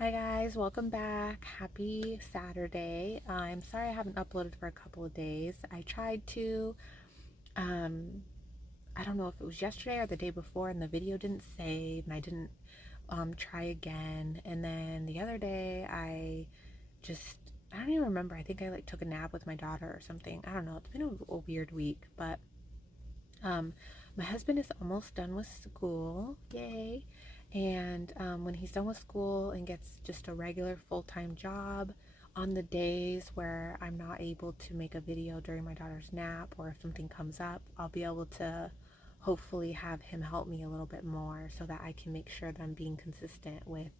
Hi guys, welcome back. Happy Saturday. I'm sorry I haven't uploaded for a couple of days. I tried to, um, I don't know if it was yesterday or the day before, and the video didn't save, and I didn't try again. And then the other day, just, I don't even remember. I think I like took a nap with my daughter or something. I don't know. It's been a weird week, but um, my husband is almost done with school. Yay. And when he's done with school and gets just a regular full time job, on the days where I'm not able to make a video during my daughter's nap, or if something comes up, I'll be able to hopefully have him help me a little bit more so that I can make sure that I'm being consistent with,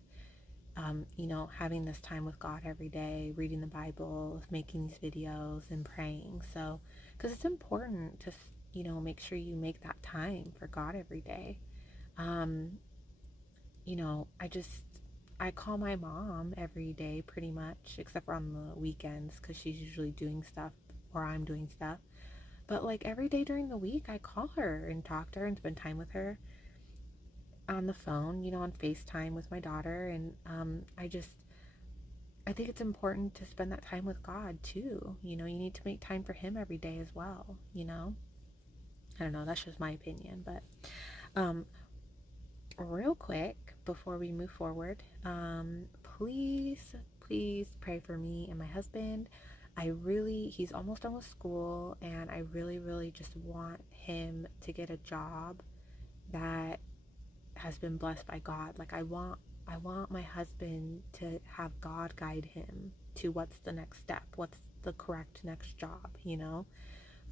having this time with God every day, reading the Bible, making these videos, and praying. So, because it's important to, make sure you make that time for God every day. Um, I call my mom every day pretty much, except for on the weekends because she's usually doing stuff or I'm doing stuff. But like every day during the week, I call her and talk to her and spend time with her on the phone, on FaceTime with my daughter. And I think it's important to spend that time with God too. You need to make time for Him every day as well. I don't know, that's just my opinion. But um, real quick, before we move forward, please pray for me and my husband. He's almost done with school, and I really just want him to get a job that has been blessed by God. Like I want my husband to have God guide him to what's the next step, what's the correct next job,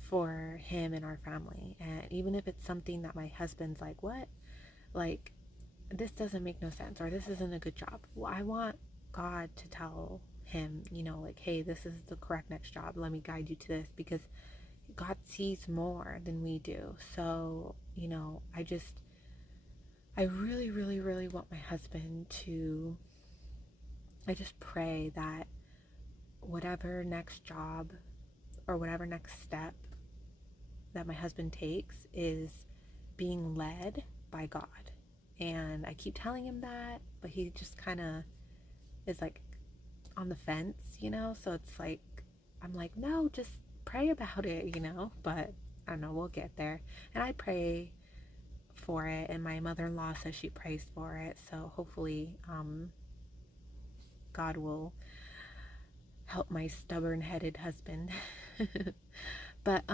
for him and our family. And even if it's something that my husband's like, what? Like, this doesn't make no sense, or this isn't a good job. Well, I want God to tell him, like, hey, this is the correct next job. Let me guide you to this, because God sees more than we do. So, I really want my husband to, I just pray that whatever next job or whatever next step that my husband takes is being led by God. And I keep telling him that, but he just kind of is like on the fence. So it's like, I'm like, no, just pray about it. But I don't know, we'll get there. And I pray for it, and my mother-in-law says she prays for it. So hopefully, God will help my stubborn-headed husband. But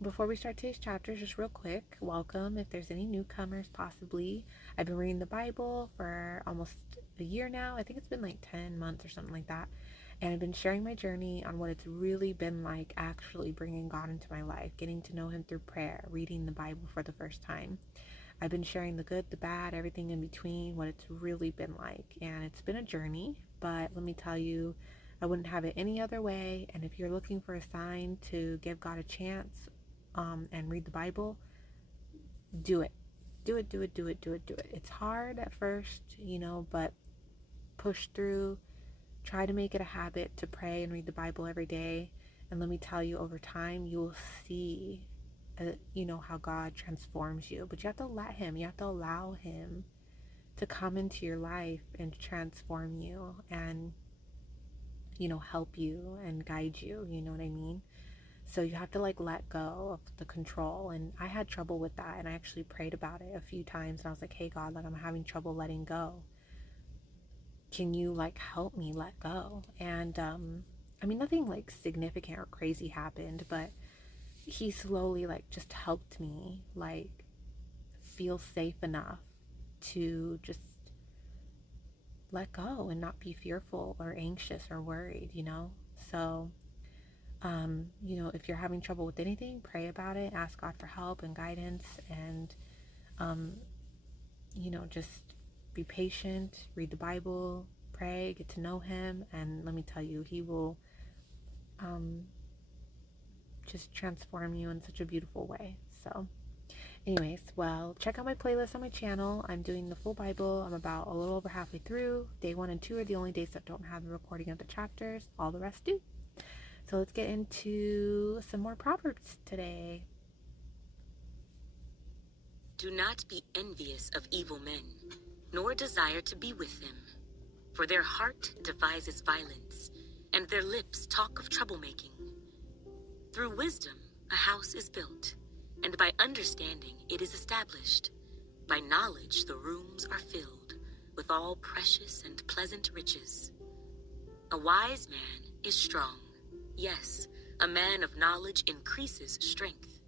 before we start today's chapters, just real quick, welcome if there's any newcomers possibly. I've been reading the Bible for almost a year now. I think it's been like 10 months or something like that. And I've been sharing my journey on what it's really been like actually bringing God into my life, getting to know Him through prayer, reading the Bible for the first time. I've been sharing the good, the bad, everything in between, what it's really been like. And it's been a journey, but let me tell you, I wouldn't have it any other way. And if you're looking for a sign to give God a chance, and read the Bible, do it. Do it, do it, do it, do it, do it. It's hard at first, but push through. Try to make it a habit to pray and read the Bible every day. And let me tell you, over time, you will see, how God transforms you. But you have to let Him, you have to allow Him to come into your life and transform you and, help you and guide you. You know what I mean? So you have to like let go of the control. And I had trouble with that. And I actually prayed about it a few times. And I was like, hey, God, like I'm having trouble letting go. Can you like help me let go? And I mean, nothing like significant or crazy happened, but He slowly like just helped me like feel safe enough to just let go and not be fearful or anxious or worried. So, if you're having trouble with anything, pray about it, ask God for help and guidance, and, um, just be patient, read the Bible, pray, get to know Him, and let me tell you, He will, um, just transform you in such a beautiful way. So, anyways, well, check out my playlist on my channel. I'm doing the full Bible. I'm about a little over halfway through. Day 1 and 2 are the only days that don't have the recording of the chapters. All the rest do. So let's get into some more Proverbs today. Do not be envious of evil men, nor desire to be with them. For their heart devises violence, and their lips talk of troublemaking. Through wisdom a house is built, and by understanding it is established. By knowledge the rooms are filled with all precious and pleasant riches. A wise man is strong. Yes, a man of knowledge increases strength.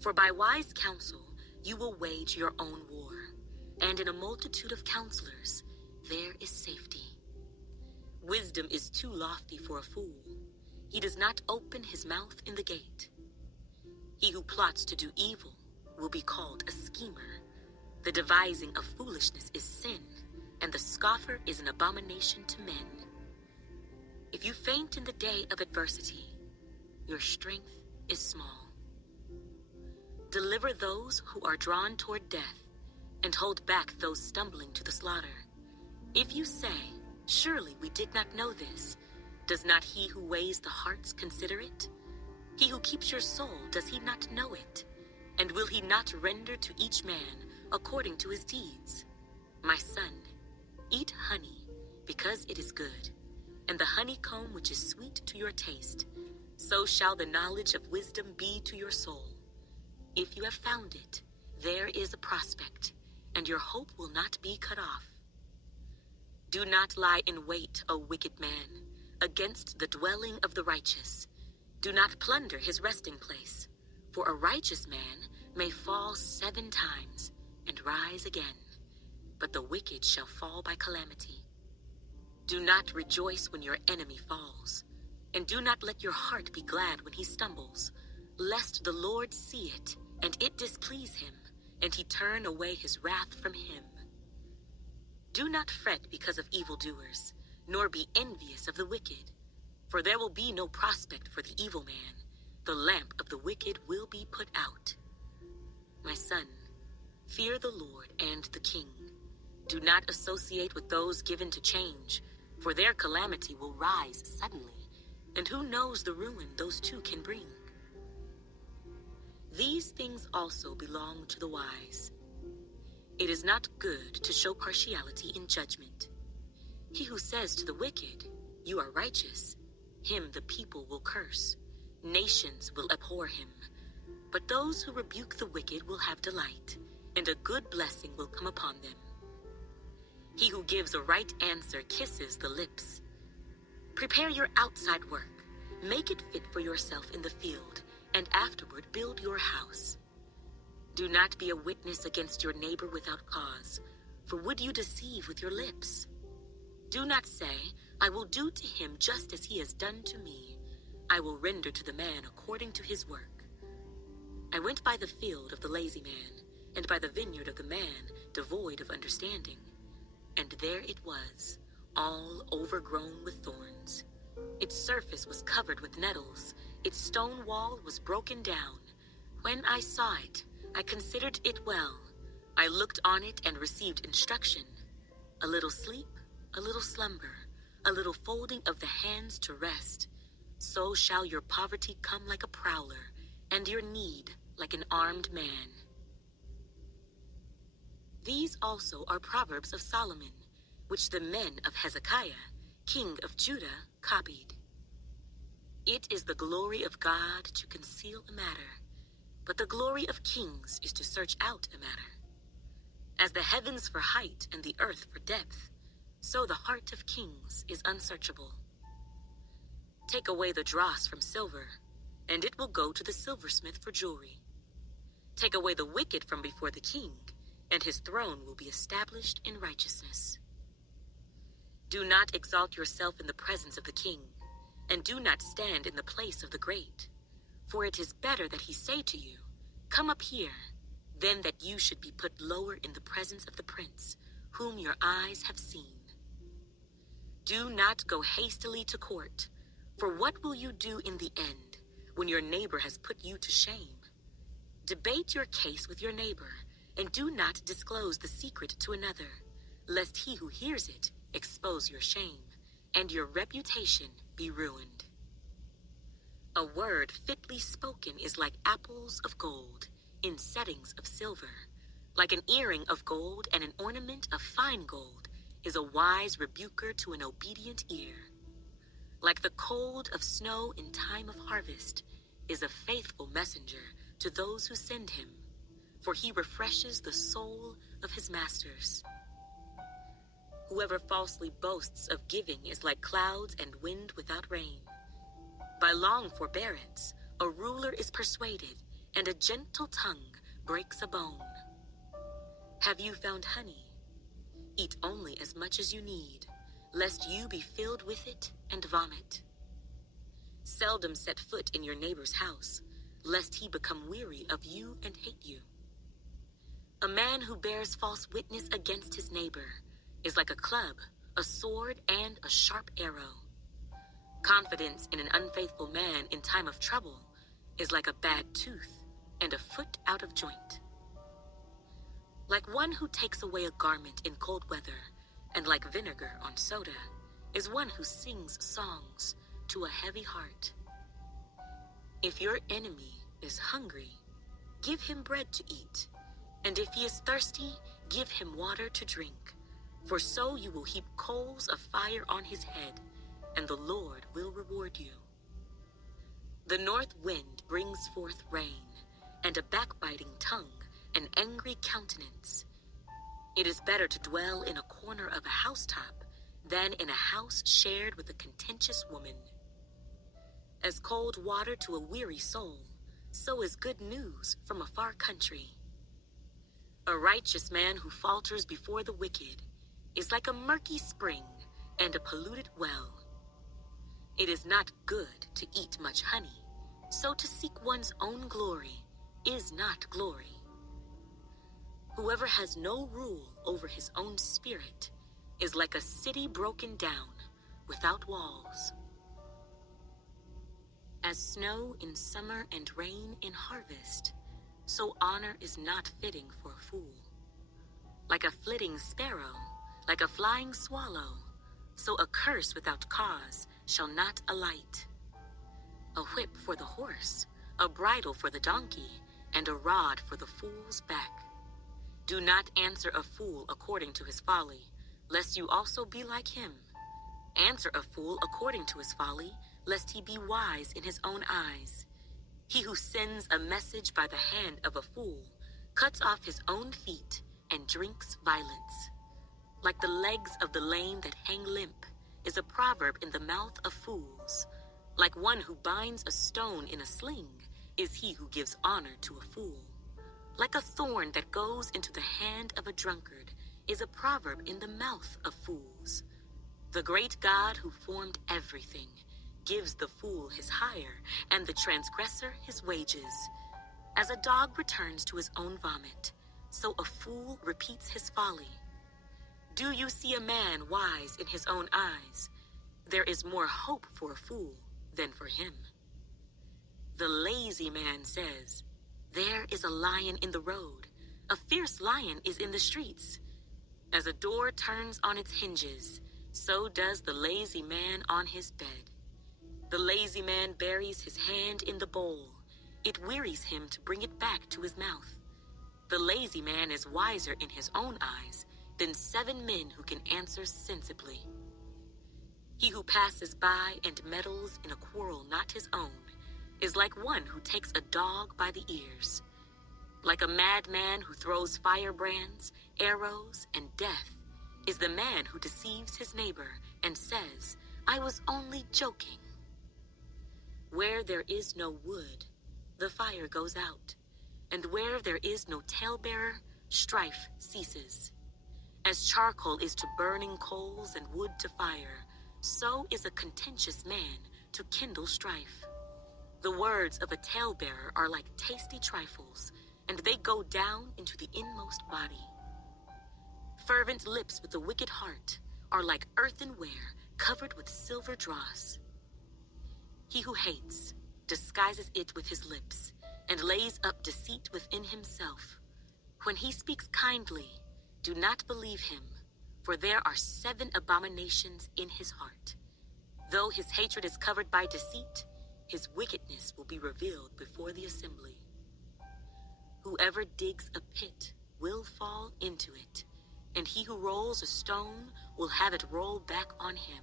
For by wise counsel you will wage your own war, and in a multitude of counselors there is safety. Wisdom is too lofty for a fool. He does not open his mouth in the gate. He who plots to do evil will be called a schemer. The devising of foolishness is sin, and the scoffer is an abomination to men. If you faint in the day of adversity, your strength is small. Deliver those who are drawn toward death, and hold back those stumbling to the slaughter. If you say, "Surely we did not know this," does not he who weighs the hearts consider it? He who keeps your soul, does he not know it? And will he not render to each man according to his deeds? My son, eat honey, because it is good, and the honeycomb which is sweet to your taste. So shall the knowledge of wisdom be to your soul. If you have found it, there is a prospect, and your hope will not be cut off. Do not lie in wait, O wicked man, against the dwelling of the righteous. Do not plunder his resting place, for a righteous man may fall 7 times and rise again, but the wicked shall fall by calamity. Do not rejoice when your enemy falls, and do not let your heart be glad when he stumbles, lest the Lord see it, and it displease him, and he turn away his wrath from him. Do not fret because of evildoers, nor be envious of the wicked, for there will be no prospect for the evil man. The lamp of the wicked will be put out. My son, fear the Lord and the king. Do not associate with those given to change, for their calamity will rise suddenly, and who knows the ruin those two can bring. These things also belong to the wise. It is not good to show partiality in judgment. He who says to the wicked, "You are righteous," him the people will curse. Nations will abhor him. But those who rebuke the wicked will have delight, and a good blessing will come upon them. He who gives a right answer kisses the lips. Prepare your outside work. Make it fit for yourself in the field, and afterward build your house. Do not be a witness against your neighbor without cause, for would you deceive with your lips? Do not say, "I will do to him just as he has done to me. I will render to the man according to his work." I went by the field of the lazy man, and by the vineyard of the man devoid of understanding. And there it was, all overgrown with thorns. Its surface was covered with nettles. Its stone wall was broken down. When I saw it, I considered it well. I looked on it and received instruction. A little sleep, a little slumber, a little folding of the hands to rest. So shall your poverty come like a prowler, and your need like an armed man. These also are Proverbs of Solomon, which the men of Hezekiah, king of Judah, copied. It is the glory of God to conceal a matter, but the glory of kings is to search out a matter. As the heavens for height and the earth for depth, so the heart of kings is unsearchable. Take away the dross from silver, and it will go to the silversmith for jewelry. Take away the wicked from before the king, and his throne will be established in righteousness. Do not exalt yourself in the presence of the king, and do not stand in the place of the great. For it is better that he say to you, "Come up here," than that you should be put lower in the presence of the prince, whom your eyes have seen. Do not go hastily to court, for what will you do in the end, when your neighbor has put you to shame? Debate your case with your neighbor, and do not disclose the secret to another, lest he who hears it expose your shame, and your reputation be ruined. A word fitly spoken is like apples of gold in settings of silver, like an earring of gold and an ornament of fine gold is a wise rebuker to an obedient ear. Like the cold of snow in time of harvest is a faithful messenger to those who send him, for he refreshes the soul of his masters. Whoever falsely boasts of giving is like clouds and wind without rain. By long forbearance, a ruler is persuaded, and a gentle tongue breaks a bone. Have you found honey? Eat only as much as you need, lest you be filled with it and vomit. Seldom set foot in your neighbor's house, lest he become weary of you and hate you. A man who bears false witness against his neighbor is like a club, a sword, and a sharp arrow. Confidence in an unfaithful man in time of trouble is like a bad tooth and a foot out of joint. Like one who takes away a garment in cold weather, and like vinegar on soda, is one who sings songs to a heavy heart. If your enemy is hungry, give him bread to eat, and if he is thirsty, give him water to drink, for so you will heap coals of fire on his head, and the Lord will reward you. The north wind brings forth rain, and a backbiting tongue, an angry countenance. It is better to dwell in a corner of a housetop than in a house shared with a contentious woman. As cold water to a weary soul, so is good news from a far country. A righteous man who falters before the wicked is like a murky spring and a polluted well. It is not good to eat much honey, so to seek one's own glory is not glory. Whoever has no rule over his own spirit is like a city broken down without walls. As snow in summer and rain in harvest, so honor is not fitting for a fool. Like a flitting sparrow, like a flying swallow, so a curse without cause shall not alight. A whip for the horse, a bridle for the donkey, and a rod for the fool's back. Do not answer a fool according to his folly, lest you also be like him. Answer a fool according to his folly, lest he be wise in his own eyes. He who sends a message by the hand of a fool cuts off his own feet and drinks violence. Like the legs of the lame that hang limp is a proverb in the mouth of fools. Like one who binds a stone in a sling is he who gives honor to a fool. Like a thorn that goes into the hand of a drunkard is a proverb in the mouth of fools. The great God who formed everything gives the fool his hire and the transgressor his wages. As a dog returns to his own vomit, so a fool repeats his folly. Do you see a man wise in his own eyes? There is more hope for a fool than for him. The lazy man says, "There is a lion in the road. A fierce lion is in the streets." As a door turns on its hinges, so does the lazy man on his bed. The lazy man buries his hand in the bowl. It wearies him to bring it back to his mouth. The lazy man is wiser in his own eyes than 7 men who can answer sensibly. He who passes by and meddles in a quarrel not his own is like one who takes a dog by the ears. Like a madman who throws firebrands, arrows, and death is the man who deceives his neighbor and says, "I was only joking." Where there is no wood, the fire goes out, and where there is no talebearer, strife ceases. As charcoal is to burning coals and wood to fire, so is a contentious man to kindle strife. The words of a talebearer are like tasty trifles, and they go down into the inmost body. Fervent lips with a wicked heart are like earthenware covered with silver dross. He who hates disguises it with his lips and lays up deceit within himself. When he speaks kindly, do not believe him, for there are 7 abominations in his heart. Though his hatred is covered by deceit, his wickedness will be revealed before the assembly. Whoever digs a pit will fall into it, and he who rolls a stone will will have it roll back on him.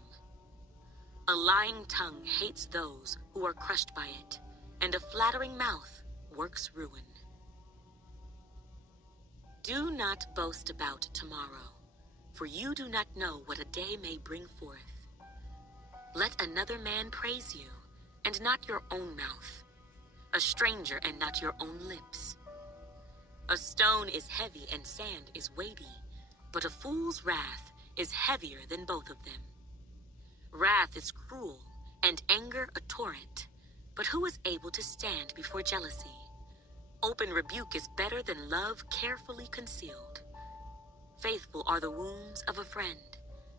A lying tongue hates those who are crushed by it, and a flattering mouth works ruin. Do not boast about tomorrow, for you do not know what a day may bring forth. Let another man praise you, and not your own mouth, a stranger and not your own lips. A stone is heavy and sand is weighty, but a fool's wrath is heavier than both of them. Wrath is cruel, and anger a torrent, but who is able to stand before jealousy? Open rebuke is better than love carefully concealed. Faithful are the wounds of a friend,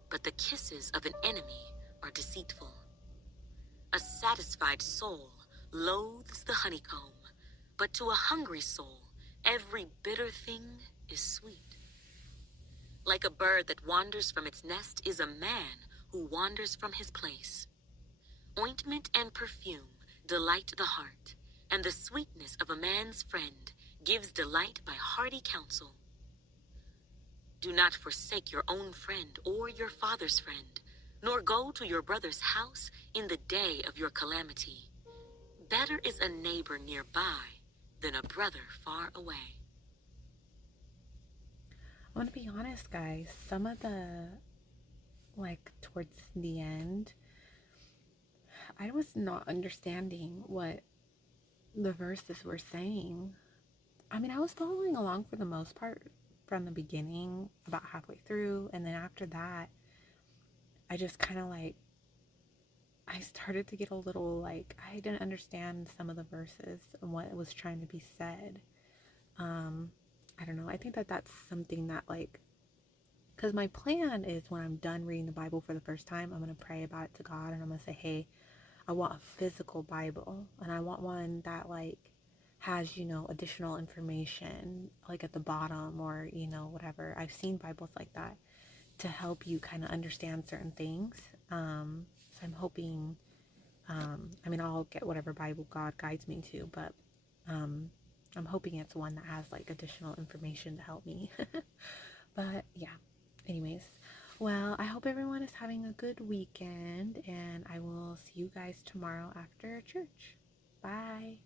but the kisses of an enemy are deceitful. A satisfied soul loathes the honeycomb, but to a hungry soul, every bitter thing is sweet. Like a bird that wanders from its nest is a man who wanders from his place. Ointment and perfume delight the heart, and the sweetness of a man's friend gives delight by hearty counsel. Do not forsake your own friend or your father's friend, nor go to your brother's house in the day of your calamity. Better is a neighbor nearby than a brother far away. I want to be honest, guys. Some of the, like, towards the end, I was not understanding what the verses were saying. I mean, I was following along for the most part from the beginning, about halfway through, and then after that, I just kind of like, I started to get a little like, I didn't understand some of the verses and what was trying to be said. I don't know. I think that that's something that, like, because my plan is when I'm done reading the Bible for the first time, I'm going to pray about it to God and I'm going to say, hey, I want a physical Bible and I want one that, like, has, additional information, like at the bottom or, whatever. I've seen Bibles like that to help you kind of understand certain things. So I'm hoping, I'll get whatever Bible God guides me to, but I'm hoping it's one that has like additional information to help me. But yeah, anyways, well, I hope everyone is having a good weekend, and I will see you guys tomorrow after church. Bye.